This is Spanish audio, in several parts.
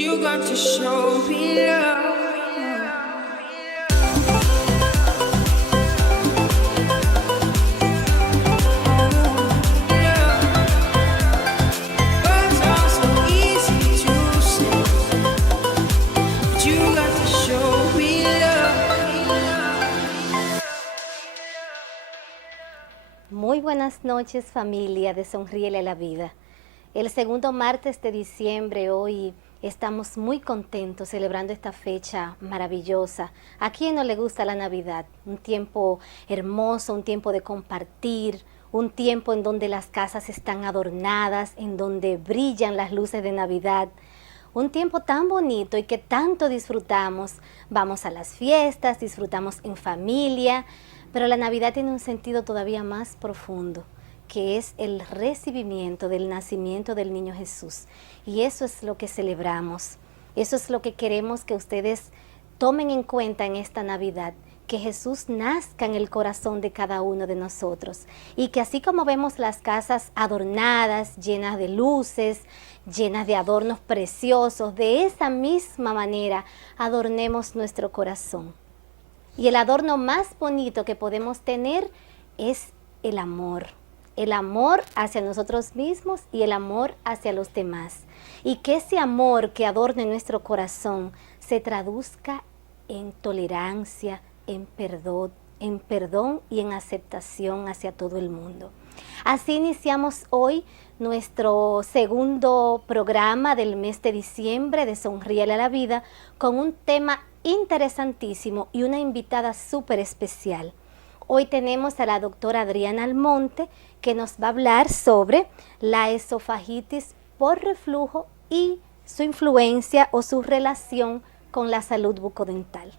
you got to show me love. Muy buenas noches, familia de Sonríele a la Vida. El segundo martes de diciembre, hoy estamos muy contentos celebrando esta fecha maravillosa. ¿A quién no le gusta la Navidad? Un tiempo hermoso, un tiempo de compartir, un tiempo en donde las casas están adornadas, en donde brillan las luces de Navidad. Un tiempo tan bonito y que tanto disfrutamos. Vamos a las fiestas, disfrutamos en familia, pero la Navidad tiene un sentido todavía más profundo, que es el recibimiento del nacimiento del niño Jesús. Y eso es lo que celebramos. Eso es lo que queremos que ustedes tomen en cuenta en esta Navidad, que Jesús nazca en el corazón de cada uno de nosotros. Y que así como vemos las casas adornadas, llenas de luces, llenas de adornos preciosos, de esa misma manera adornemos nuestro corazón. Y el adorno más bonito que podemos tener es el amor hacia nosotros mismos y el amor hacia los demás. Y que ese amor que adorne nuestro corazón se traduzca en tolerancia, en perdón y en aceptación hacia todo el mundo. Así iniciamos hoy nuestro segundo programa del mes de diciembre de Sonríele a la Vida con un tema interesantísimo y una invitada súper especial. Hoy tenemos a la doctora Adriana Almonte, que nos va a hablar sobre la esofagitis por reflujo y su influencia o su relación con la salud bucodental.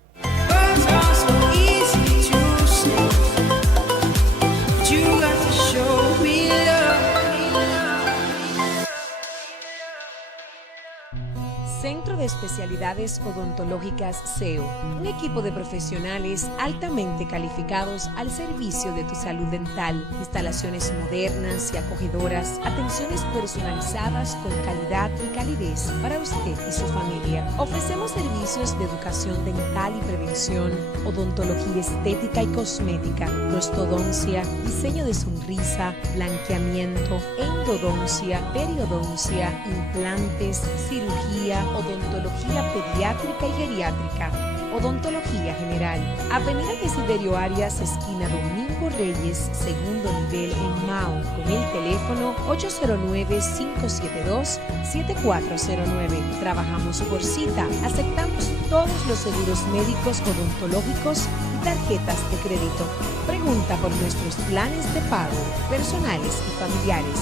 Centro de Especialidades Odontológicas CEO, un equipo de profesionales altamente calificados al servicio de tu salud dental, instalaciones modernas y acogedoras, atenciones personalizadas con calidad y calidez para usted y su familia. Ofrecemos servicios de educación dental y prevención, odontología estética y cosmética, prostodoncia, diseño de sonrisa, blanqueamiento, endodoncia, periodoncia, implantes, cirugía, odontología pediátrica y geriátrica, odontología general. Avenida Desiderio Arias, esquina Domingo Reyes, segundo nivel en Mao, con el teléfono 809-572-7409. Trabajamos por cita, aceptamos todos los seguros médicos, odontológicos y tarjetas de crédito. Pregunta por nuestros planes de pago, personales y familiares.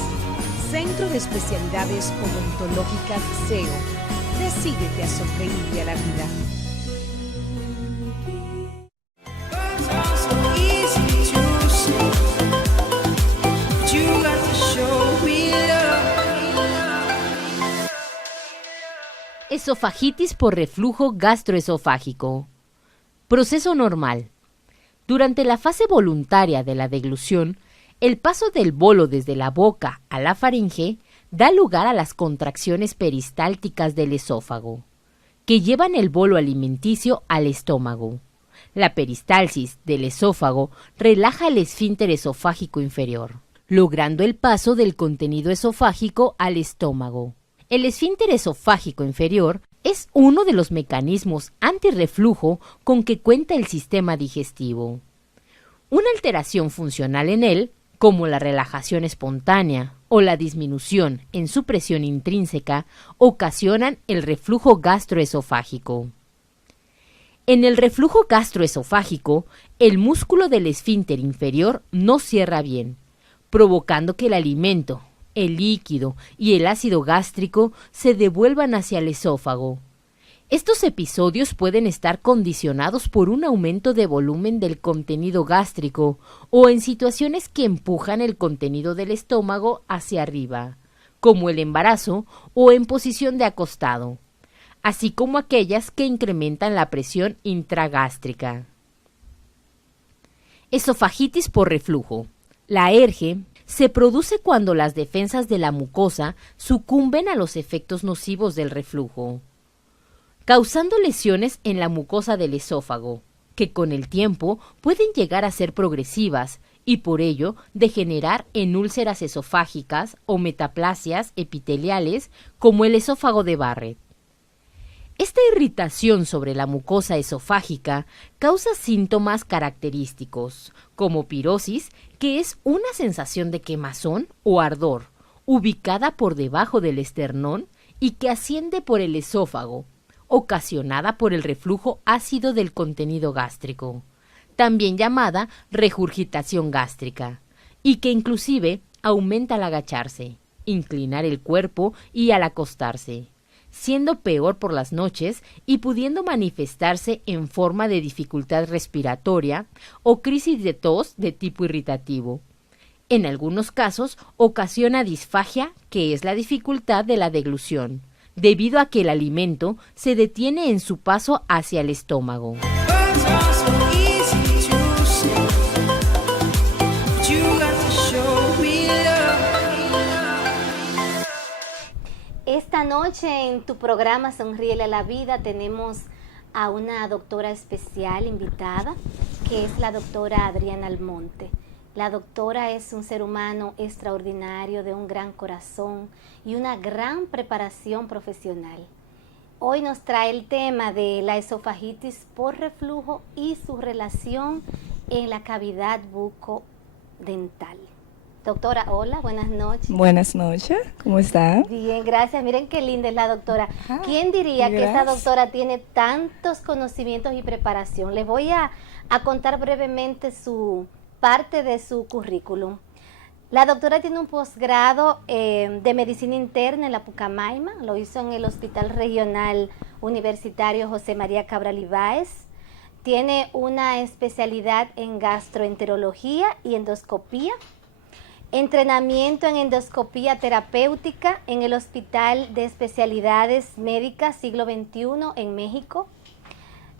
Centro de Especialidades Odontológicas CEO. Decídete a sonreírle a la vida. Esofagitis por reflujo gastroesofágico. Proceso normal. Durante la fase voluntaria de la deglución, el paso del bolo desde la boca a la faringe da lugar a las contracciones peristálticas del esófago, que llevan el bolo alimenticio al estómago. La peristalsis del esófago relaja el esfínter esofágico inferior, logrando el paso del contenido esofágico al estómago. El esfínter esofágico inferior es uno de los mecanismos antirreflujo con que cuenta el sistema digestivo. Una alteración funcional en él, como la relajación espontánea o la disminución en su presión intrínseca, ocasionan el reflujo gastroesofágico. En el reflujo gastroesofágico, el músculo del esfínter inferior no cierra bien, provocando que el alimento, el líquido y el ácido gástrico se devuelvan hacia el esófago. Estos episodios pueden estar condicionados por un aumento de volumen del contenido gástrico o en situaciones que empujan el contenido del estómago hacia arriba, como el embarazo o en posición de acostado, así como aquellas que incrementan la presión intragástrica. Esofagitis por reflujo. La ERGE se produce cuando las defensas de la mucosa sucumben a los efectos nocivos del reflujo. causando lesiones en la mucosa del esófago, que con el tiempo pueden llegar a ser progresivas y por ello degenerar en úlceras esofágicas o metaplasias epiteliales como el esófago de Barrett. Esta irritación sobre la mucosa esofágica causa síntomas característicos, como pirosis, que es una sensación de quemazón o ardor, ubicada por debajo del esternón y que asciende por el esófago, ocasionada por el reflujo ácido del contenido gástrico, también llamada regurgitación gástrica, y que inclusive aumenta al agacharse, inclinar el cuerpo y al acostarse, siendo peor por las noches y pudiendo manifestarse en forma de dificultad respiratoria o crisis de tos de tipo irritativo. En algunos casos ocasiona disfagia, que es la dificultad de la deglución, debido a que el alimento se detiene en su paso hacia el estómago. Words are so easy to say, but you got to show me love. Esta noche en tu programa Sonríele a la Vida tenemos a una doctora especial invitada, que es la doctora Adriana Almonte. La doctora es un ser humano extraordinario, de un gran corazón y una gran preparación profesional. Hoy nos trae el tema de la esofagitis por reflujo y su relación en la cavidad bucodental. Doctora, hola, buenas noches. Buenas noches, ¿cómo está? Bien, gracias. Miren qué linda es la doctora. Ah, ¿Quién diría que esta gracias. doctora tiene tantos conocimientos y preparación? Les voy a contar brevemente parte de su currículum. La doctora tiene un posgrado de medicina interna en la Pucamaima, lo hizo en el Hospital Regional Universitario José María Cabral Ibáez. Tiene una especialidad en gastroenterología y endoscopía, entrenamiento en endoscopía terapéutica en el Hospital de Especialidades Médicas Siglo XXI en México.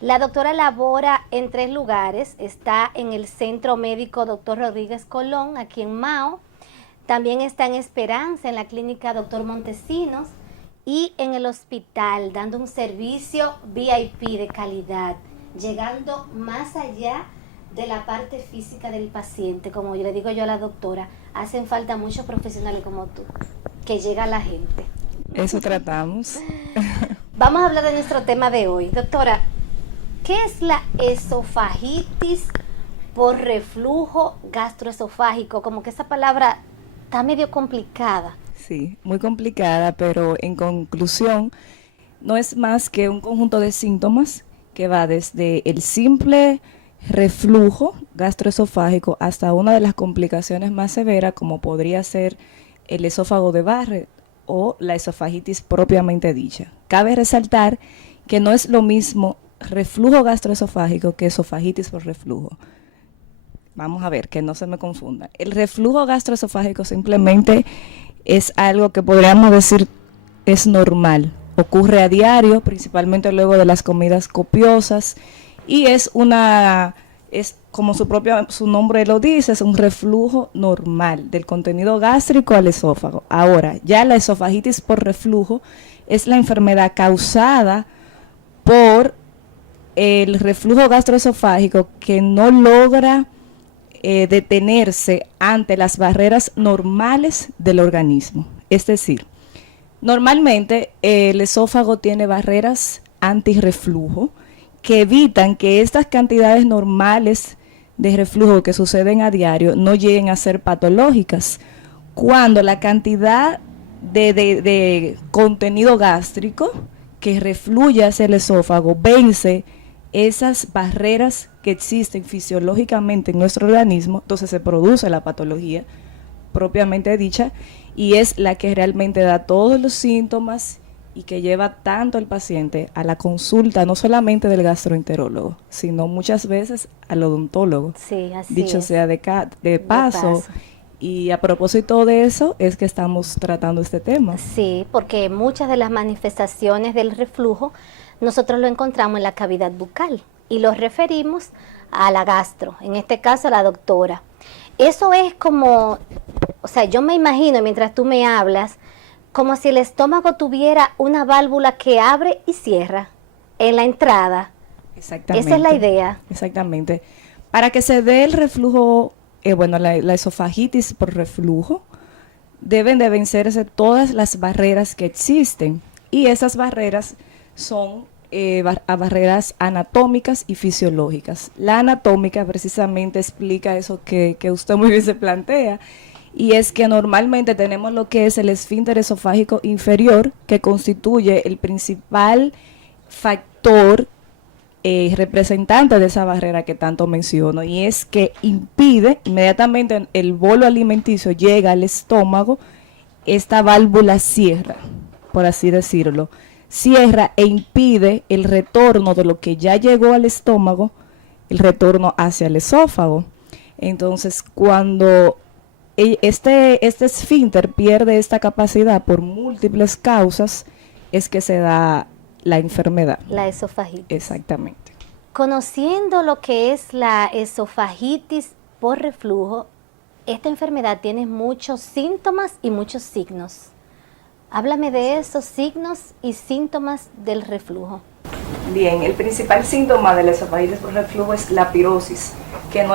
La doctora labora en 3 lugares, está en el Centro Médico Dr. Rodríguez Colón, aquí en Mao, también está en Esperanza, en la clínica Dr. Montesinos, y en el hospital, dando un servicio VIP de calidad, llegando más allá de la parte física del paciente. Como yo le digo yo a la doctora, hacen falta muchos profesionales como tú, que llega a la gente. Eso tratamos. Vamos a hablar de nuestro tema de hoy. Doctora, ¿qué es la esofagitis por reflujo gastroesofágico? Como que esa palabra está medio complicada. Sí, muy complicada, pero en conclusión, no es más que un conjunto de síntomas que va desde el simple reflujo gastroesofágico hasta una de las complicaciones más severas, como podría ser el esófago de Barrett o la esofagitis propiamente dicha. Cabe resaltar que no es lo mismo reflujo gastroesofágico que esofagitis por reflujo. Vamos a ver, que no se me confunda. El reflujo gastroesofágico simplemente es algo que podríamos decir es normal. Ocurre a diario, principalmente luego de las comidas copiosas, y es como su nombre lo dice, es un reflujo normal del contenido gástrico al esófago. Ahora, ya la esofagitis por reflujo es la enfermedad causada por el reflujo gastroesofágico que no logra detenerse ante las barreras normales del organismo. Es decir, normalmente el esófago tiene barreras antirreflujo que evitan que estas cantidades normales de reflujo que suceden a diario no lleguen a ser patológicas. Cuando la cantidad de contenido gástrico que refluye hacia el esófago vence esas barreras que existen fisiológicamente en nuestro organismo, entonces se produce la patología propiamente dicha, y es la que realmente da todos los síntomas y que lleva tanto al paciente a la consulta, no solamente del gastroenterólogo, sino muchas veces al odontólogo. Sí, así dicho es. sea de paso. Y a propósito de eso es que estamos tratando este tema. Sí, porque muchas de las manifestaciones del reflujo nosotros lo encontramos en la cavidad bucal y los referimos a la gastro, en este caso a la doctora. Eso es como, o sea, yo me imagino mientras tú me hablas, como si el estómago tuviera una válvula que abre y cierra. en la entrada. Exactamente. Esa es la idea. Exactamente. Para que se dé el reflujo, la esofagitis por reflujo, deben de vencerse todas las barreras que existen. Y esas barreras son barreras anatómicas y fisiológicas. La anatómica precisamente explica eso que usted muy bien se plantea, y es que normalmente tenemos lo que es el esfínter esofágico inferior, que constituye el principal factor representante de esa barrera que tanto menciono, y es que impide inmediatamente el bolo alimenticio llega al estómago, esta válvula cierra, por así decirlo, cierra e impide el retorno de lo que ya llegó al estómago, el retorno hacia el esófago. Entonces, cuando este esfínter pierde esta capacidad por múltiples causas, es que se da la enfermedad. La esofagitis. Exactamente. Conociendo lo que es la esofagitis por reflujo, esta enfermedad tiene muchos síntomas y muchos signos. Háblame de esos signos y síntomas del reflujo. Bien, el principal síntoma de la esofagitis por reflujo es la pirosis, que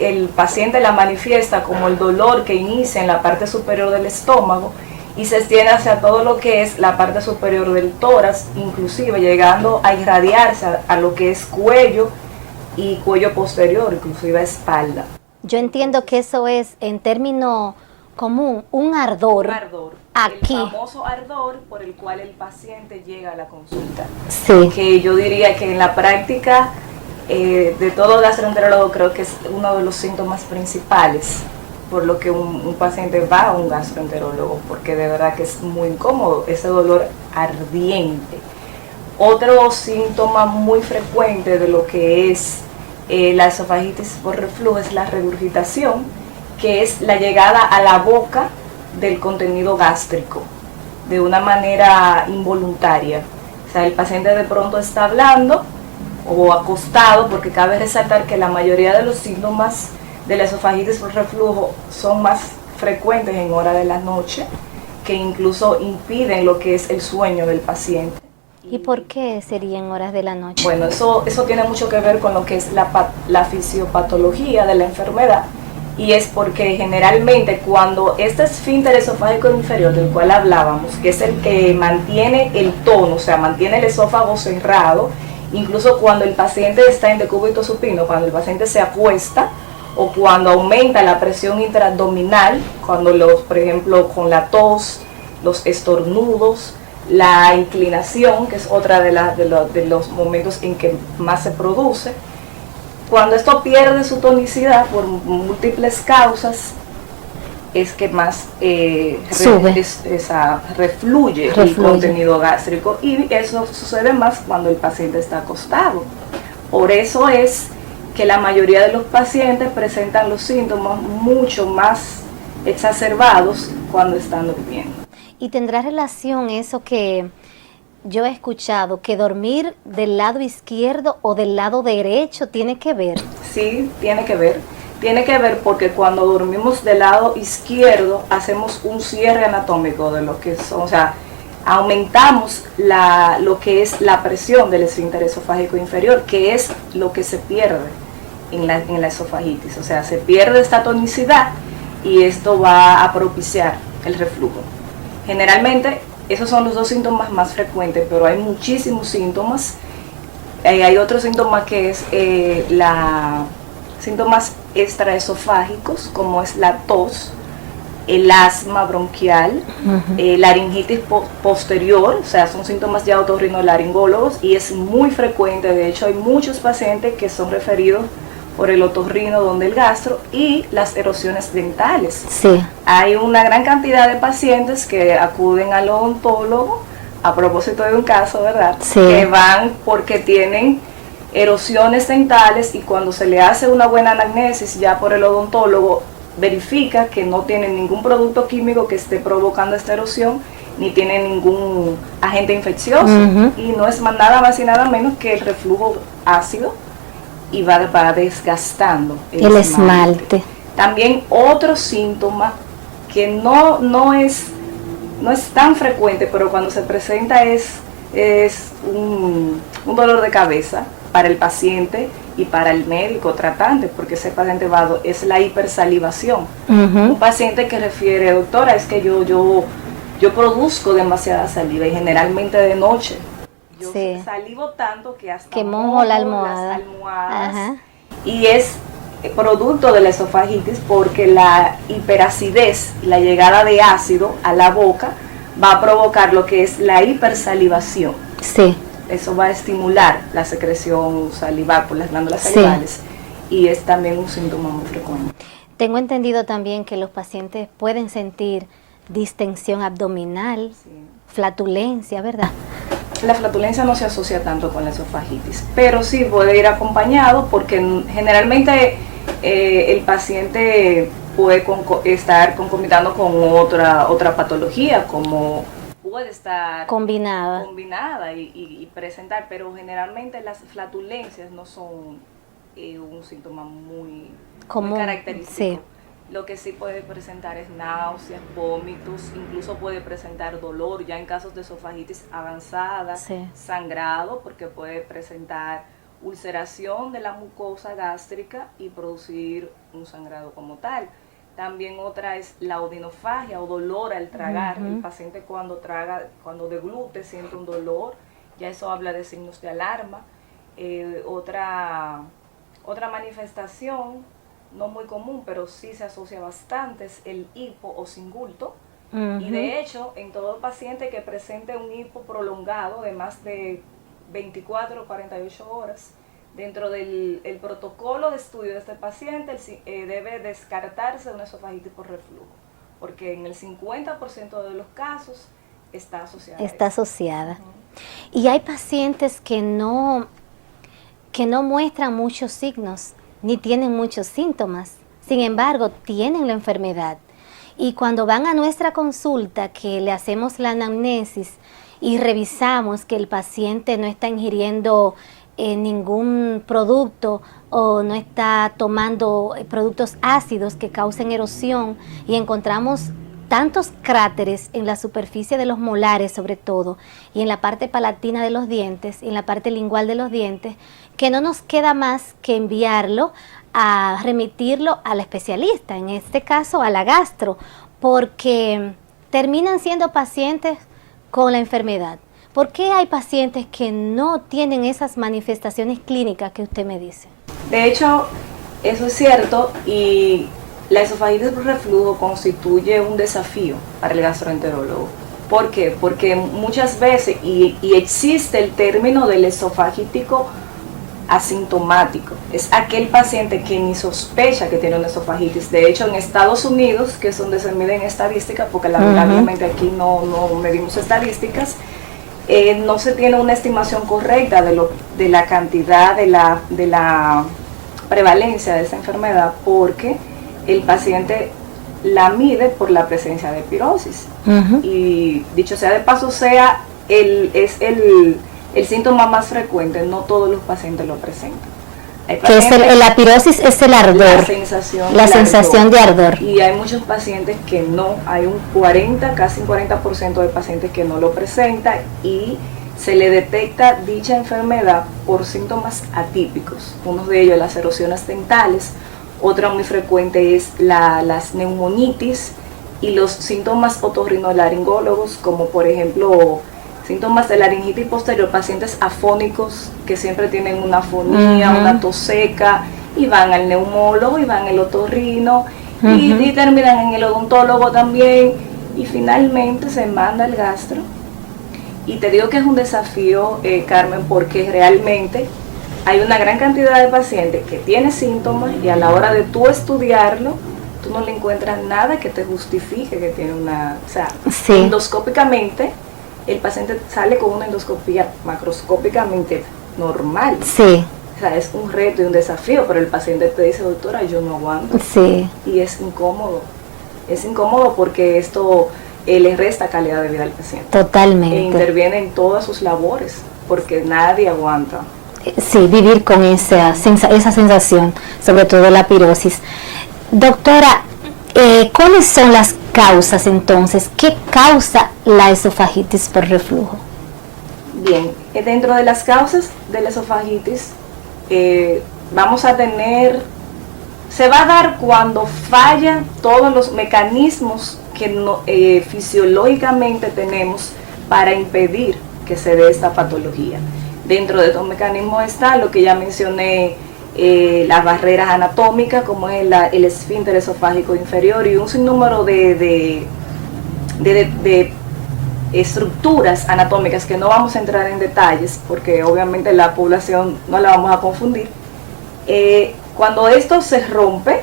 el paciente la manifiesta como el dolor que inicia en la parte superior del estómago y se extiende hacia todo lo que es la parte superior del tórax, inclusive llegando a irradiarse a lo que es cuello y cuello posterior, inclusive a espalda. Yo entiendo que eso es, en término común, un ardor. Aquí. El famoso ardor por el cual el paciente llega a la consulta. Sí. Que yo diría que en la práctica de todo gastroenterólogo creo que es uno de los síntomas principales por lo que un paciente va a un gastroenterólogo, porque de verdad que es muy incómodo ese dolor ardiente. Otro síntoma muy frecuente de lo que es la esofagitis por reflujo es la regurgitación, que es la llegada a la boca del contenido gástrico de una manera involuntaria. O sea, el paciente de pronto está hablando o acostado, porque cabe resaltar que la mayoría de los síntomas de la esofagitis por reflujo son más frecuentes en hora de la noche, que incluso impiden lo que es el sueño del paciente. ¿Y por qué sería en horas de la noche? Bueno, eso tiene mucho que ver con lo que es la fisiopatología de la enfermedad, y es porque generalmente cuando este esfínter esofágico inferior del cual hablábamos, que es el que mantiene el tono, o sea, mantiene el esófago cerrado, incluso cuando el paciente está en decúbito supino, cuando el paciente se acuesta, o cuando aumenta la presión intraabdominal, cuando por ejemplo con la tos, los estornudos, la inclinación, que es otra de los momentos en que más se produce. Cuando esto pierde su tonicidad por múltiples causas, es que más refluye el contenido gástrico, y eso sucede más cuando el paciente está acostado. Por eso es que la mayoría de los pacientes presentan los síntomas mucho más exacerbados cuando están durmiendo. ¿Y tendrá relación eso que yo he escuchado, que dormir del lado izquierdo o del lado derecho tiene que ver? Sí, tiene que ver. Tiene que ver porque cuando dormimos del lado izquierdo hacemos un cierre anatómico de lo que son, o sea, aumentamos lo que es la presión del esfínter esofágico inferior, que es lo que se pierde en la esofagitis. O sea, se pierde esta tonicidad y esto va a propiciar el reflujo. Generalmente esos son los dos síntomas más frecuentes, pero hay muchísimos síntomas. Hay otro síntoma que es síntomas extraesofágicos, como es la tos, el asma bronquial, laringitis posterior, o sea, son síntomas ya otorrinolaringólogos, y es muy frecuente. De hecho, hay muchos pacientes que son referidos por el otorrino donde el gastro, y las erosiones dentales. Sí. Hay una gran cantidad de pacientes que acuden al odontólogo, a propósito de un caso, ¿verdad? Sí. Que van porque tienen erosiones dentales, y cuando se le hace una buena anamnesis ya por el odontólogo, verifica que no tienen ningún producto químico que esté provocando esta erosión, ni tiene ningún agente infeccioso, y no es nada más y nada menos que el reflujo ácido, y va desgastando el esmalte. También otro síntoma que no es tan frecuente, pero cuando se presenta es es un dolor de cabeza para el paciente y para el médico tratante, porque ese paciente es la hipersalivación. Un paciente que refiere, doctora, es que yo produzco demasiada saliva y generalmente de noche. Yo salivo tanto que hasta mojo la almohada. Las almohadas. Y es producto de la esofagitis porque la hiperacidez y la llegada de ácido a la boca va a provocar lo que es la hipersalivación. Sí. Eso va a estimular la secreción salivar por las glándulas salivales y es también un síntoma muy frecuente. Tengo entendido también que los pacientes pueden sentir distensión abdominal, flatulencia, ¿verdad? La flatulencia no se asocia tanto con la esofagitis, pero sí puede ir acompañado porque generalmente el paciente puede estar concomitando con otra patología, como puede estar combinada y presentar, pero generalmente las flatulencias no son un síntoma muy característico. Sí. Lo que sí puede presentar es náuseas, vómitos, incluso puede presentar dolor ya en casos de esofagitis avanzada, sangrado, porque puede presentar ulceración de la mucosa gástrica y producir un sangrado como tal. También otra es la odinofagia o dolor al tragar. El paciente cuando deglute siente un dolor, ya eso habla de signos de alarma. Otra manifestación, no muy común, pero sí se asocia bastante, es el hipo o singulto. Y de hecho, en todo paciente que presente un hipo prolongado de más de 24 o 48 horas, dentro del protocolo de estudio de este paciente debe descartarse una esofagitis por reflujo, porque en el 50% de los casos está asociada. Y hay pacientes que no muestran muchos signos, ni tienen muchos síntomas, sin embargo tienen la enfermedad. Y cuando van a nuestra consulta, que le hacemos la anamnesis y revisamos que el paciente no está ingiriendo ningún producto o no está tomando productos ácidos que causen erosión, y encontramos tantos cráteres en la superficie de los molares sobre todo, y en la parte palatina de los dientes, y en la parte lingual de los dientes, que no nos queda más que enviarlo a remitirlo al especialista, en este caso a la gastro, porque terminan siendo pacientes con la enfermedad. ¿Por qué hay pacientes que no tienen esas manifestaciones clínicas que usted me dice? De hecho, eso es cierto, y la esofagitis por reflujo constituye un desafío para el gastroenterólogo. ¿Por qué? Porque muchas veces, y existe el término del esofagítico asintomático, es aquel paciente que ni sospecha que tiene una esofagitis. De hecho, en Estados Unidos, que es donde se miden estadísticas, porque lamentablemente aquí no medimos estadísticas, no se tiene una estimación correcta de la cantidad de la prevalencia de esa enfermedad, porque el paciente la mide por la presencia de pirosis. Y dicho sea de paso, es el síntoma más frecuente, no todos los pacientes lo presentan. Que es la pirosis es el ardor, la sensación de ardor. Y hay muchos pacientes que no, hay casi un 40% de pacientes que no lo presentan, y se le detecta dicha enfermedad por síntomas atípicos. Uno de ellos, las erosiones dentales. Otra muy frecuente es las neumonitis y los síntomas otorrinolaringólogos, como por ejemplo síntomas de laringitis posterior, pacientes afónicos que siempre tienen una afonía, una tos seca, y van al neumólogo y van al otorrino y terminan en el odontólogo también, y finalmente se manda al gastro. Y te digo que es un desafío, Carmen, porque realmente hay una gran cantidad de pacientes que tienen síntomas y a la hora de tú estudiarlo, tú no le encuentras nada que te justifique que tiene una... O sea, endoscópicamente, el paciente sale con una endoscopía macroscópicamente normal. Sí. O sea, es un reto y un desafío, pero el paciente te dice, doctora, yo no aguanto. Sí. Y es incómodo. Es incómodo porque esto le resta calidad de vida al paciente. Totalmente. E interviene en todas sus labores, porque nadie aguanta. Sí, vivir con esa sensación, sobre todo la pirosis. Doctora, ¿cuáles son las causas entonces? ¿Qué causa la esofagitis por reflujo? Bien, dentro de las causas de la esofagitis, vamos a tener, se va a dar cuando fallan todos los mecanismos que fisiológicamente tenemos para impedir que se dé esta patología. Dentro de estos mecanismos está lo que ya mencioné, las barreras anatómicas, como es el esfínter esofágico inferior, y un sinnúmero de estructuras anatómicas que no vamos a entrar en detalles porque obviamente la población no la vamos a confundir. Cuando esto se rompe,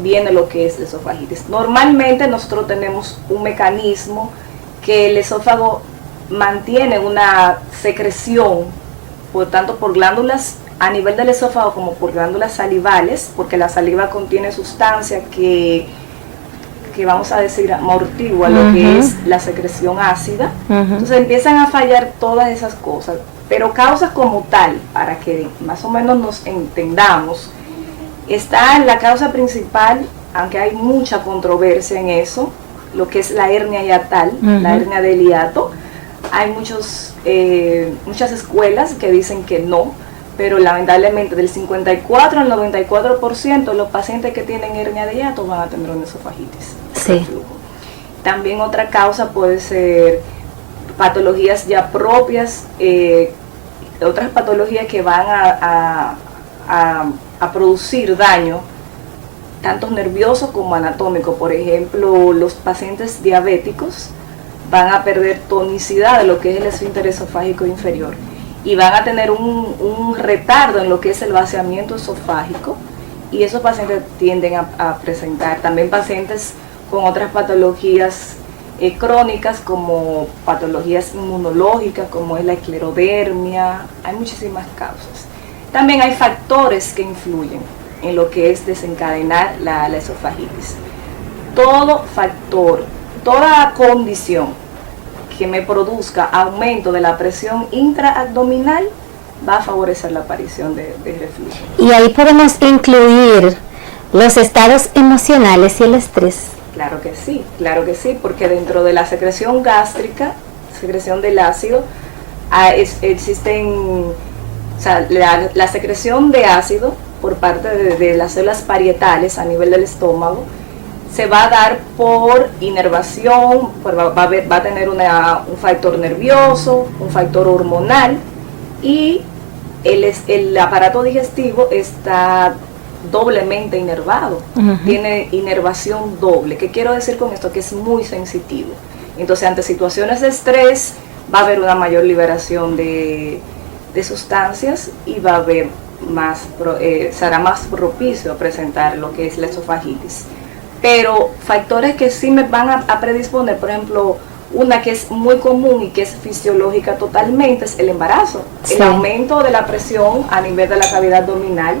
viene lo que es la esofagitis. Normalmente nosotros tenemos un mecanismo que el esófago mantiene una secreción, por tanto por glándulas a nivel del esófago como por glándulas salivales, porque la saliva contiene sustancia que vamos a decir amortigua lo que es la secreción ácida. Entonces empiezan a fallar todas esas cosas, pero causas como tal, para que más o menos nos entendamos, está la causa principal, aunque hay mucha controversia en eso, lo que es la hernia hiatal, la hernia del hiato. Hay muchas escuelas que dicen que no, pero lamentablemente del 54 al 94% de los pacientes que tienen hernia de hiato van a tener una esofagitis. Sí. También otra causa puede ser patologías ya propias, otras patologías que van a producir daño, tanto nervioso como anatómico. Por ejemplo, los pacientes diabéticos van a perder tonicidad de lo que es el esfínter esofágico inferior y van a tener un retardo en lo que es el vaciamiento esofágico, y esos pacientes tienden a presentar también pacientes con otras patologías crónicas, como patologías inmunológicas, como es la esclerodermia. Hay muchísimas causas. También hay factores que influyen en lo que es desencadenar la esofagitis. Todo factor, toda condición que me produzca aumento de la presión intraabdominal va a favorecer la aparición de reflujo. Y ahí podemos incluir los estados emocionales y el estrés. Claro que sí, porque dentro de la secreción gástrica, secreción del ácido, existen, o sea, la secreción de ácido por parte de las células parietales a nivel del estómago se va a dar por inervación, va a tener un factor nervioso, un factor hormonal, y el aparato digestivo está doblemente inervado, tiene inervación doble. ¿Qué quiero decir con esto? Que es muy sensitivo. Entonces, ante situaciones de estrés va a haber una mayor liberación de sustancias y va a haber será más propicio a presentar lo que es la esofagitis. Pero factores que sí me van a predisponer, por ejemplo, una que es muy común y que es fisiológica totalmente, es el embarazo. Sí. El aumento de la presión a nivel de la cavidad abdominal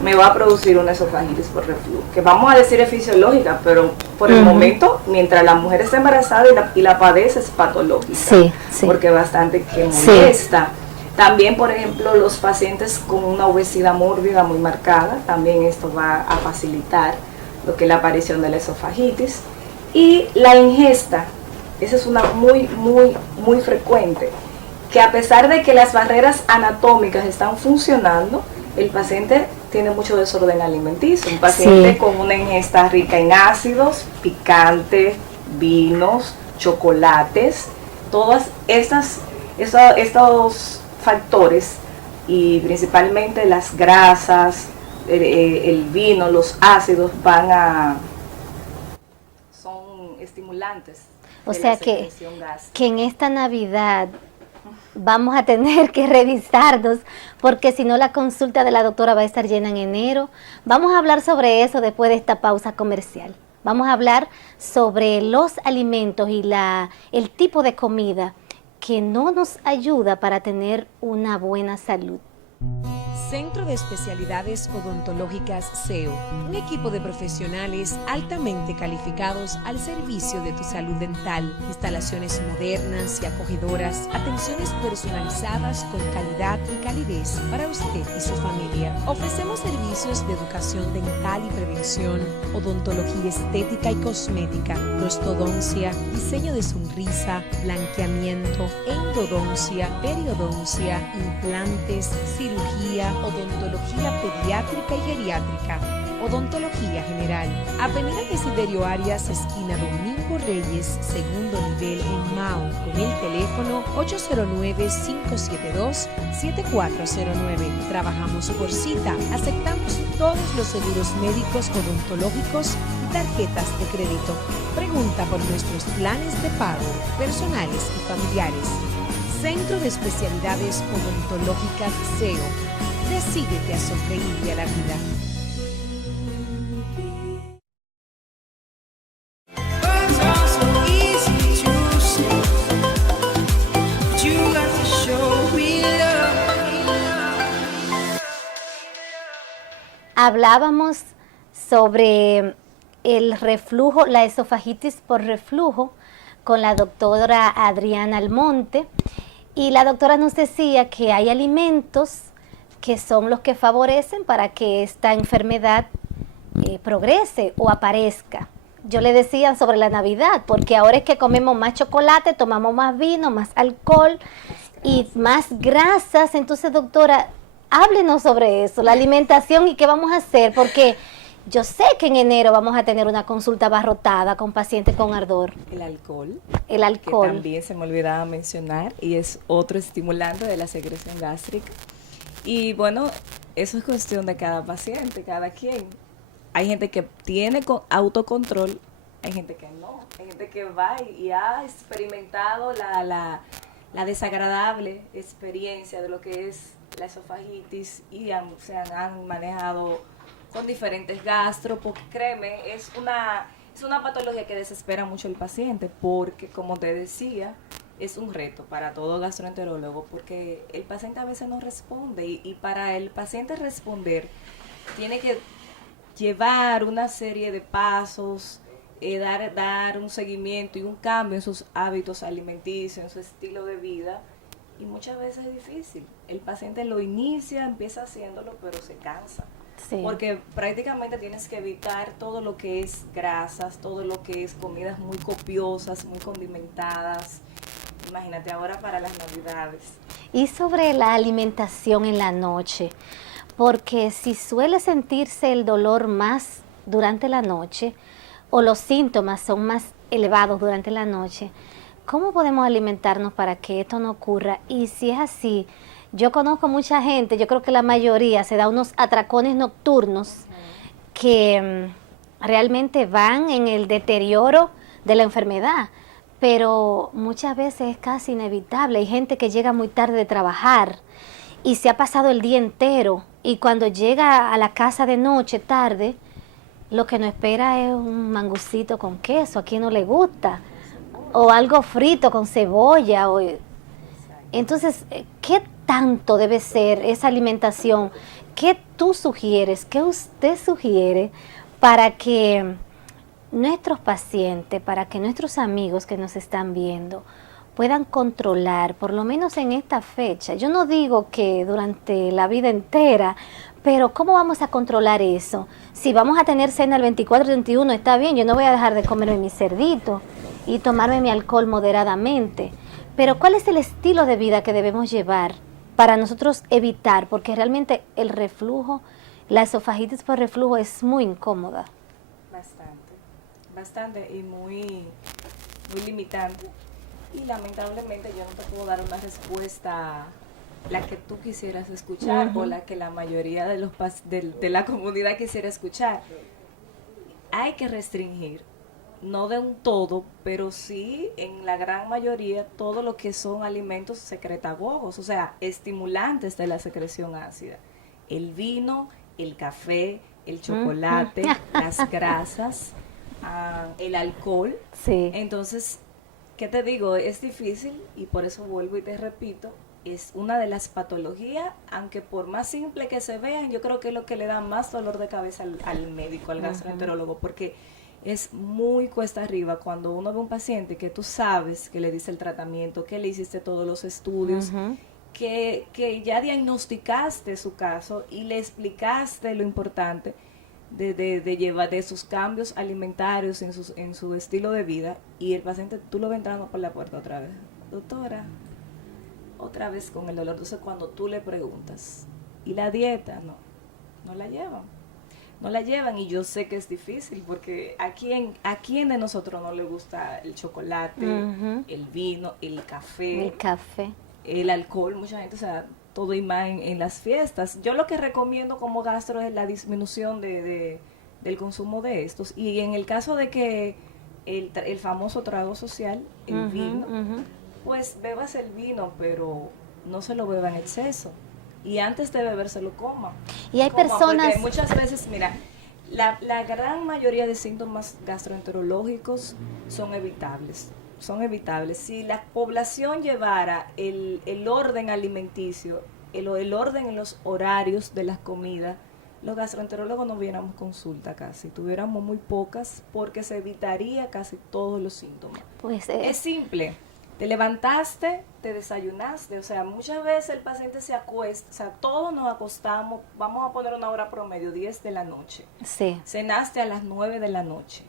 me va a producir una esofagitis por reflujo, que vamos a decir es fisiológica, pero por el momento, mientras la mujer está embarazada y la padece, es patológica, porque bastante que molesta. También, por ejemplo, los pacientes con una obesidad mórbida muy marcada, también esto va a facilitar lo que es la aparición de la esofagitis. Y la ingesta, esa es una muy frecuente, que a pesar de que las barreras anatómicas están funcionando, el paciente tiene mucho desorden alimenticio. Un paciente con una ingesta rica en ácidos, picantes, vinos, chocolates, todos estos factores, y principalmente las grasas, el vino, los ácidos son estimulantes. O sea que en esta Navidad vamos a tener que revisarnos, porque si no la consulta de la doctora va a estar llena en enero. Vamos a hablar sobre eso después de esta pausa comercial. Vamos a hablar sobre los alimentos y el tipo de comida que no nos ayuda para tener una buena salud. Centro de Especialidades Odontológicas CEO, un equipo de profesionales altamente calificados al servicio de tu salud dental, instalaciones modernas y acogedoras, atenciones personalizadas con calidad y calidez para usted y su familia. Ofrecemos servicios de educación dental y prevención, odontología estética y cosmética, prostodoncia, diseño de sonrisa, blanqueamiento, endodoncia, periodoncia, implantes, cirugía, odontología pediátrica y geriátrica, odontología general. Avenida Desiderio Arias, esquina Domingo Reyes, segundo nivel en Mao, con el teléfono 809-572-7409. Trabajamos por cita, aceptamos todos los seguros médicos, odontológicos y tarjetas de crédito. Pregunta por nuestros planes de pago, personales y familiares. Centro de Especialidades Odontológicas CEO. Decídete a sonreírle a la vida. Words are so easy to say, but you got to show me love. Hablábamos sobre el reflujo, la esofagitis por reflujo, con la doctora Adriana Almonte, y la doctora nos decía que hay alimentos que son los que favorecen para que esta enfermedad progrese o aparezca. Yo le decía sobre la Navidad, porque ahora es que comemos más chocolate, tomamos más vino, más alcohol y más grasas. Entonces, doctora, háblenos sobre eso, la alimentación y qué vamos a hacer, porque yo sé que en enero vamos a tener una consulta abarrotada con pacientes con ardor. El alcohol. El Que alcohol. también se me olvidaba mencionar y es otro estimulante de la secreción gástrica. Y bueno, eso es cuestión de cada paciente, cada quien. Hay gente que tiene autocontrol, hay gente que no. Hay gente que va y ha experimentado la desagradable experiencia de lo que es la esofagitis y se han manejado con diferentes gastro, porque créeme, es una patología que desespera mucho al paciente, porque como te decía, es un reto para todo gastroenterólogo, porque el paciente a veces no responde y para el paciente responder tiene que llevar una serie de pasos, dar un seguimiento y un cambio en sus hábitos alimenticios, en su estilo de vida, y muchas veces es difícil. El paciente lo inicia, empieza haciéndolo, pero se cansa. Sí. Porque prácticamente tienes que evitar todo lo que es grasas, todo lo que es comidas muy copiosas, muy condimentadas. Imagínate ahora para las Navidades. Y sobre la alimentación en la noche, porque si suele sentirse el dolor más durante la noche o los síntomas son más elevados durante la noche, ¿cómo podemos alimentarnos para que esto no ocurra? Y si es así, yo conozco mucha gente, yo creo que la mayoría se da unos atracones nocturnos que realmente van en el deterioro de la enfermedad, pero muchas veces es casi inevitable. Hay gente que llega muy tarde de trabajar y se ha pasado el día entero y cuando llega a la casa de noche tarde, lo que nos espera es un mangucito con queso, a quien no le gusta, o algo frito con cebolla. Entonces, ¿qué tanto debe ser esa alimentación? ¿Qué tú sugieres, qué usted sugiere para que nuestros pacientes, para que nuestros amigos que nos están viendo puedan controlar, por lo menos en esta fecha? Yo no digo que durante la vida entera, pero ¿cómo vamos a controlar eso? Si vamos a tener cena el 24 y 31, está bien, yo no voy a dejar de comerme mi cerdito y tomarme mi alcohol moderadamente, pero ¿cuál es el estilo de vida que debemos llevar para nosotros evitar? Porque realmente el reflujo, la esofagitis por reflujo es muy incómoda. Bastante y muy limitante. Y lamentablemente yo no te puedo dar una respuesta la que tú quisieras escuchar o la que la mayoría de de la comunidad quisiera escuchar. Hay que restringir, no de un todo, pero sí en la gran mayoría todo lo que son alimentos secretagogos, o sea, estimulantes de la secreción ácida. El vino, el café, el chocolate, las grasas, el alcohol. Sí. Entonces, ¿qué te digo? Es difícil y por eso vuelvo y te repito, es una de las patologías, aunque por más simple que se vean, yo creo que es lo que le da más dolor de cabeza al médico, al gastroenterólogo, porque es muy cuesta arriba cuando uno ve un paciente que tú sabes que le dice el tratamiento, que le hiciste todos los estudios, que ya diagnosticaste su caso y le explicaste lo importante de llevar de sus cambios alimentarios en su estilo de vida, y el paciente tú lo ves entrando por la puerta otra vez. Doctora, otra vez con el dolor. Entonces cuando tú le preguntas, ¿y la dieta? No la llevan. No la llevan, y yo sé que es difícil porque a quién de nosotros no le gusta el chocolate, el vino, el café, el alcohol, mucha gente, o sea, todo y más en las fiestas. Yo lo que recomiendo como gastro es la disminución del consumo de estos, y en el caso de que el famoso trago social, el vino, pues bebas el vino, pero no se lo beba en exceso. Y antes de beber se lo coma. Y hay personas... Porque muchas veces, mira, la gran mayoría de síntomas gastroenterológicos son evitables. Son evitables. Si la población llevara el orden alimenticio, el orden en los horarios de las comidas, los gastroenterólogos no viéramos consulta casi. Tuviéramos muy pocas, porque se evitaría casi todos los síntomas. Pues, es simple. Te levantaste, te desayunaste, o sea, muchas veces el paciente se acuesta, o sea, todos nos acostamos, vamos a poner una hora promedio, 10 de la noche. Sí. Cenaste a las 9 de la noche,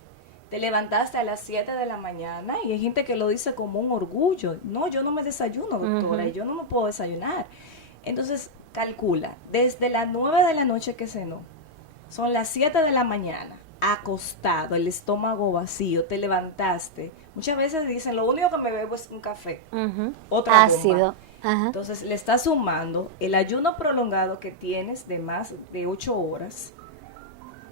te levantaste a las 7 de la mañana, y hay gente que lo dice como un orgullo. No, yo no me desayuno, doctora, y yo no me puedo desayunar. Entonces, calcula, desde las 9 de la noche que cenó, son las 7 de la mañana, acostado, el estómago vacío, te levantaste. Muchas veces dicen, lo único que me bebo es un café, otra ácido. Bomba. Entonces le estás sumando el ayuno prolongado que tienes de más de 8 horas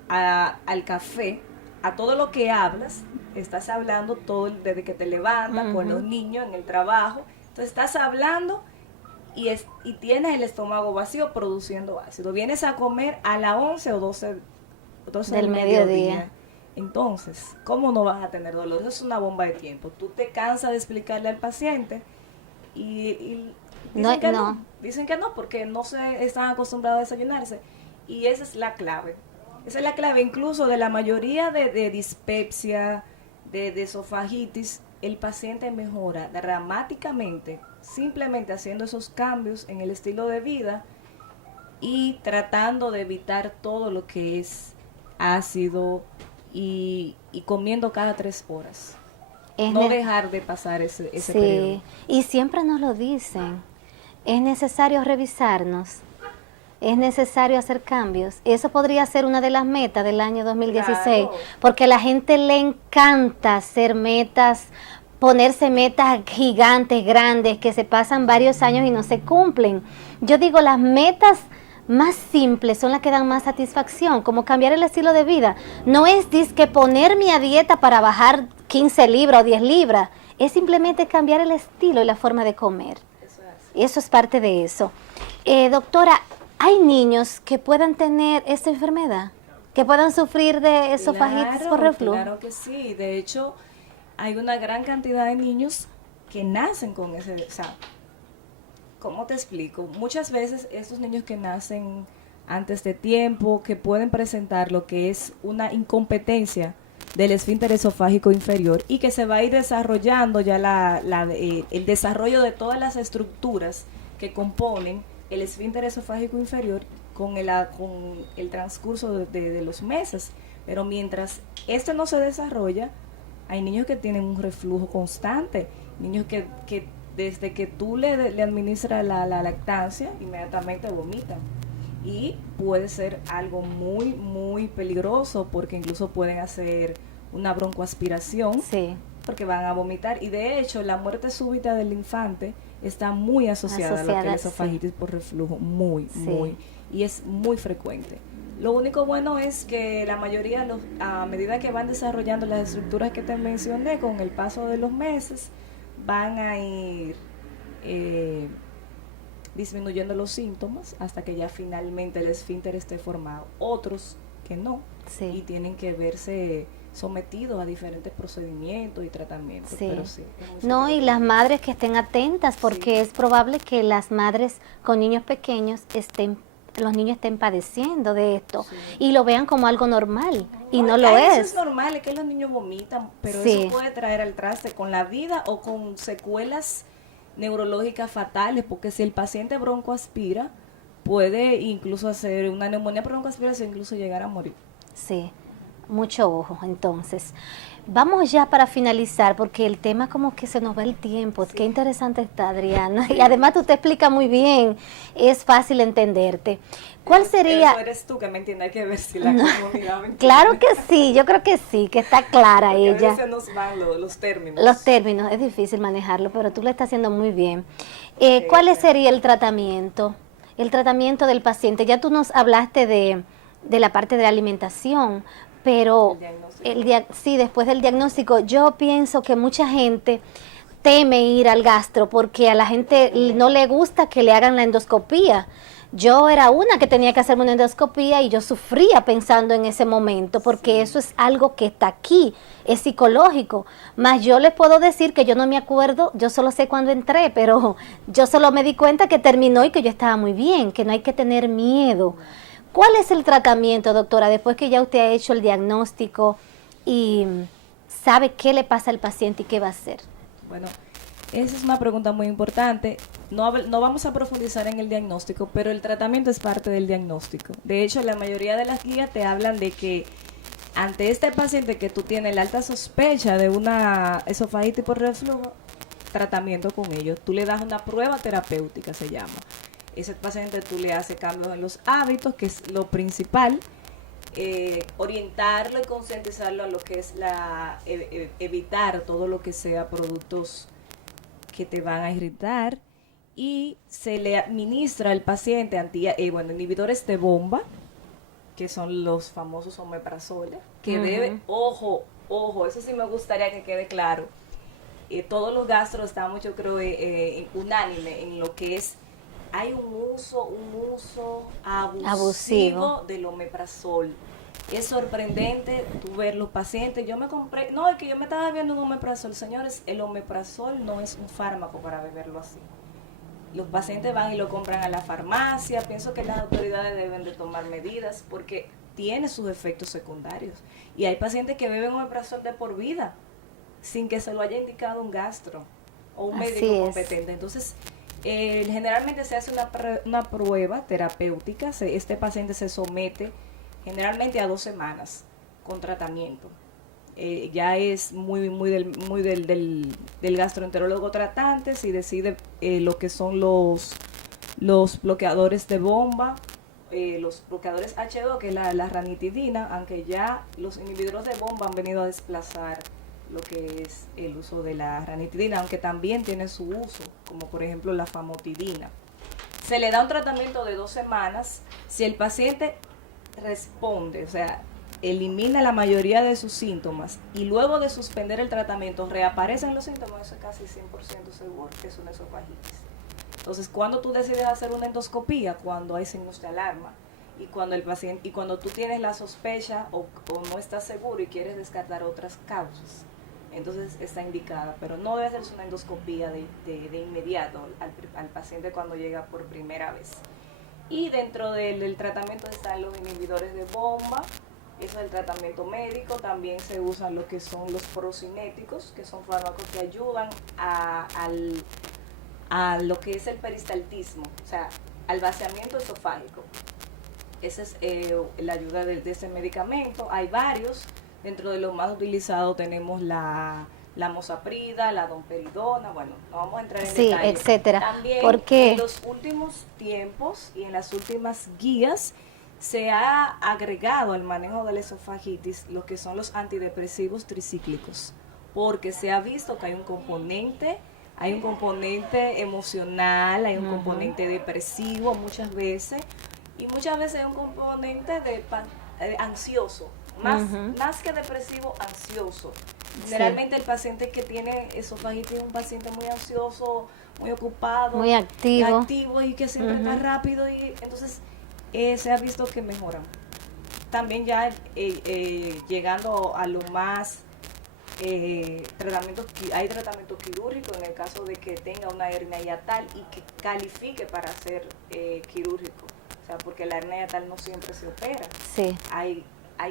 al café, a todo lo que hablas. Estás hablando todo desde que te levantas, con los niños, en el trabajo. Entonces estás hablando y tienes el estómago vacío produciendo ácido. Vienes a comer a las 11 o 12 del mediodía. Entonces, ¿cómo no vas a tener dolor? Eso es una bomba de tiempo. Tú te cansas de explicarle al paciente y dicen que no. Dicen que no, porque no se están acostumbrados a desayunarse. Y esa es la clave. Esa es la clave incluso de la mayoría de dispepsia, de esofagitis. El paciente mejora dramáticamente simplemente haciendo esos cambios en el estilo de vida y tratando de evitar todo lo que es ácido y comiendo cada 3 horas. No dejar de pasar ese periodo. Y siempre nos lo dicen. Es necesario revisarnos. Es necesario hacer cambios. Eso podría ser una de las metas del año 2016. Claro. Porque a la gente le encanta hacer metas, ponerse metas gigantes, grandes, que se pasan varios años y no se cumplen. Yo digo, las metas más simples son las que dan más satisfacción, como cambiar el estilo de vida. No es que ponerme a dieta para bajar 15 libras o 10 libras, es simplemente cambiar el estilo y la forma de comer. Eso es parte de eso. Doctora, ¿hay niños que puedan tener esta enfermedad? ¿Que puedan sufrir de esofagitis por reflujo? Claro que sí. De hecho, hay una gran cantidad de niños que nacen con ese... O sea, ¿cómo te explico? Muchas veces estos niños que nacen antes de tiempo, que pueden presentar lo que es una incompetencia del esfínter esofágico inferior, y que se va a ir desarrollando ya el desarrollo de todas las estructuras que componen el esfínter esofágico inferior con el transcurso de los meses. Pero mientras esto no se desarrolla, hay niños que tienen un reflujo constante, niños que desde que tú le administras la lactancia, inmediatamente vomitan. Y puede ser algo muy, muy peligroso, porque incluso pueden hacer una broncoaspiración, porque van a vomitar. Y de hecho, la muerte súbita del infante está muy asociada a lo que es la esofagitis por reflujo, muy. Y es muy frecuente. Lo único bueno es que la mayoría, a medida que van desarrollando las estructuras que te mencioné, con el paso de los meses, van a ir disminuyendo los síntomas hasta que ya finalmente el esfínter esté formado. Otros que no, y tienen que verse sometidos a diferentes procedimientos y tratamientos. Sí. Pero sí, es muy No, y frecuente. las madres que estén atentas, porque Sí. es probable que las madres con niños pequeños los niños estén padeciendo de esto Sí. y lo vean como algo normal y no es lo que Eso es. es normal, es que los niños vomitan, pero Sí. eso puede traer al traste con la vida o con secuelas neurológicas fatales, porque si el paciente broncoaspira, puede incluso hacer una neumonía por broncoaspiración, incluso llegar a morir. Sí, mucho ojo. Entonces, vamos ya para finalizar, porque el tema como que se nos va el tiempo. Qué interesante está, Adriana. Y además tú te explicas muy bien, es fácil entenderte. ¿Cuál sería? Eso eres tú que me entiendes, hay que ver si la comunidad me entiende. Claro que sí, yo creo que sí, que está clara Porque a ella. veces nos van los términos. Los términos, es difícil manejarlo, pero tú lo estás haciendo muy bien. Ok, ¿Cuál ok. sería el tratamiento? El tratamiento del paciente. Ya tú nos hablaste de la parte de la alimentación, pero El diagnóstico. sí, después del diagnóstico, yo pienso que mucha gente teme ir al gastro porque a la gente no le gusta que le hagan la endoscopía. Yo era una que tenía que hacerme una endoscopía y yo sufría pensando en ese momento porque eso es algo que está aquí, es psicológico. Más yo les puedo decir que yo no me acuerdo, yo solo sé cuándo entré, pero yo solo me di cuenta que terminó y que yo estaba muy bien, que no hay que tener miedo. ¿Cuál es el tratamiento, doctora, después que ya usted ha hecho el diagnóstico y sabe qué le pasa al paciente y qué va a hacer? Bueno, esa es una pregunta muy importante. No vamos a profundizar en el diagnóstico, pero el tratamiento es parte del diagnóstico. De hecho, la mayoría de las guías te hablan de que ante este paciente que tú tienes la alta sospecha de una esofagitis por reflujo, tratamiento con ellos. Tú le das una prueba terapéutica, se llama. Ese paciente tú le haces cambios en los hábitos, que es lo principal. Orientarlo y concientizarlo a lo que es evitar todo lo que sea productos que te van a irritar, y se le administra al paciente inhibidores de bomba, que son los famosos omeprazoles, que debe, ojo, eso sí me gustaría que quede claro. Todos los gastros estamos, yo creo, unánime en lo que es, hay un uso abusivo del omeprazol. Es sorprendente tú ver los pacientes. Yo me compré, no, es que yo me estaba bebiendo un omeprazol. Señores, el omeprazol no es un fármaco para beberlo así. Los pacientes van y lo compran a la farmacia. Pienso que las autoridades deben de tomar medidas porque tiene sus efectos secundarios. Y hay pacientes que beben omeprazol de por vida sin que se lo haya indicado un gastro o un Así médico es. competente. Entonces, generalmente se hace una prueba terapéutica. Este paciente se somete generalmente a 2 semanas con tratamiento. Ya es muy del gastroenterólogo tratante si decide lo que son los bloqueadores de bomba, los bloqueadores H2, que es la ranitidina, aunque ya los inhibidores de bomba han venido a desplazar lo que es el uso de la ranitidina, aunque también tiene su uso, como por ejemplo la famotidina. Se le da un tratamiento de 2 semanas. Si el paciente responde, o sea, elimina la mayoría de sus síntomas y luego de suspender el tratamiento reaparecen los síntomas, eso es casi 100% seguro que es una esofagitis. Entonces, cuando tú decides hacer una endoscopía, cuando hay signos de alarma y cuando el paciente, y cuando tú tienes la sospecha o no estás seguro y quieres descartar otras causas, entonces está indicada, pero no debe hacerse una endoscopía de inmediato al paciente cuando llega por primera vez. Y dentro del tratamiento están los inhibidores de bomba, eso es el tratamiento médico. También se usan lo que son los procinéticos, que son fármacos que ayudan a lo que es el peristaltismo, o sea, al vaciamiento esofágico. Esa es la ayuda de ese medicamento. Hay varios, dentro de los más utilizados tenemos la mosaprida, la domperidona, bueno, no vamos a entrar en Sí, detalle. etcétera. También Porque en los últimos tiempos y en las últimas guías se ha agregado al manejo de la esofagitis lo que son los antidepresivos tricíclicos, porque se ha visto que hay un componente emocional, hay un componente depresivo muchas veces, y muchas veces hay un componente ansioso, más que depresivo, ansioso. Generalmente el paciente que tiene esofagitis es un paciente muy ansioso, muy ocupado, muy activo. y que siempre está rápido, y entonces se ha visto que mejoran. también ya llegando a lo más hay tratamiento quirúrgico en el caso de que tenga una hernia hiatal y que califique para ser quirúrgico. O sea, porque la hernia hiatal no siempre se opera. Sí. Hay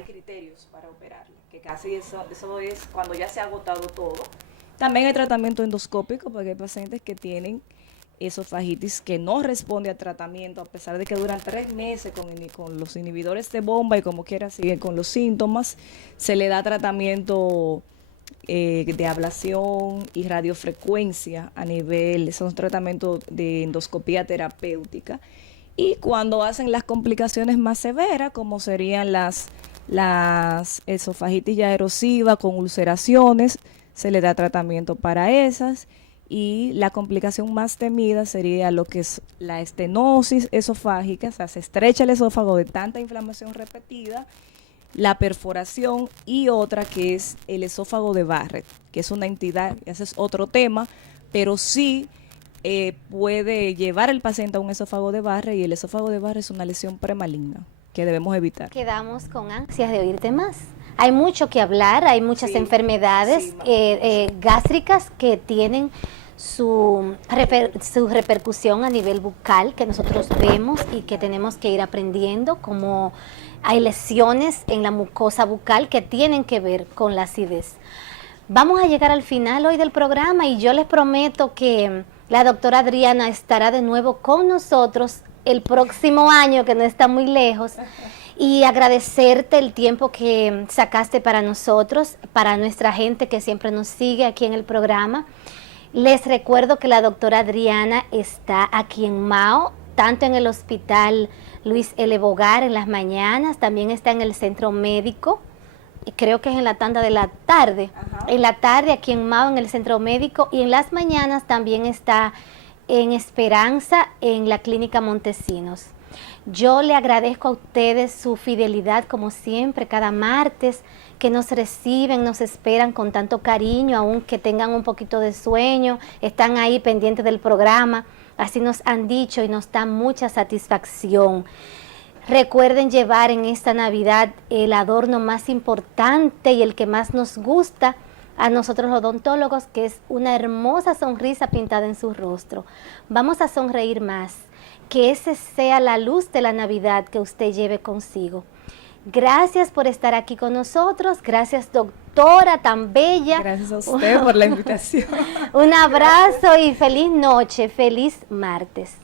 criterios para operarla, que casi eso es cuando ya se ha agotado todo. También hay tratamiento endoscópico porque hay pacientes que tienen esofagitis que no responde a tratamiento a pesar de que duran 3 meses con los inhibidores de bomba y como quiera siguen con los síntomas. Se le da tratamiento de ablación y radiofrecuencia a nivel, son tratamientos de endoscopía terapéutica. Y cuando hacen las complicaciones más severas, como serían las esofagitis ya erosiva con ulceraciones, se le da tratamiento para esas. Y la complicación más temida sería lo que es la estenosis esofágica, o sea, se estrecha el esófago de tanta inflamación repetida, la perforación y otra que es el esófago de Barrett, que es una entidad, ese es otro tema, pero sí puede llevar el paciente a un esófago de Barrett, y el esófago de Barrett es una lesión premaligna que debemos evitar. Quedamos con ansias de oírte más. Hay mucho que hablar, hay muchas enfermedades gástricas que tienen su repercusión a nivel bucal que nosotros vemos y que tenemos que ir aprendiendo, como hay lesiones en la mucosa bucal que tienen que ver con la acidez. Vamos a llegar al final hoy del programa y yo les prometo que la doctora Adriana estará de nuevo con nosotros el próximo año, que no está muy lejos, y agradecerte el tiempo que sacaste para nosotros, para nuestra gente que siempre nos sigue aquí en el programa. Les recuerdo que la doctora Adriana está aquí en Mao, tanto en el Hospital Luis L. Bogar en las mañanas, también está en el Centro Médico, y creo que es en la tanda de la tarde. Ajá. En la tarde aquí en Mao, en el Centro Médico, y en las mañanas también está en Esperanza, en la Clínica Montesinos. Yo le agradezco a ustedes su fidelidad, como siempre, cada martes, que nos reciben, nos esperan con tanto cariño, aunque tengan un poquito de sueño, están ahí pendientes del programa, así nos han dicho y nos da mucha satisfacción. Recuerden llevar en esta Navidad el adorno más importante y el que más nos gusta a nosotros los odontólogos, que es una hermosa sonrisa pintada en su rostro. Vamos a sonreír más, que ese sea la luz de la Navidad que usted lleve consigo. Gracias por estar aquí con nosotros, gracias doctora tan bella. Gracias a usted por la invitación. Un abrazo y feliz noche, feliz martes.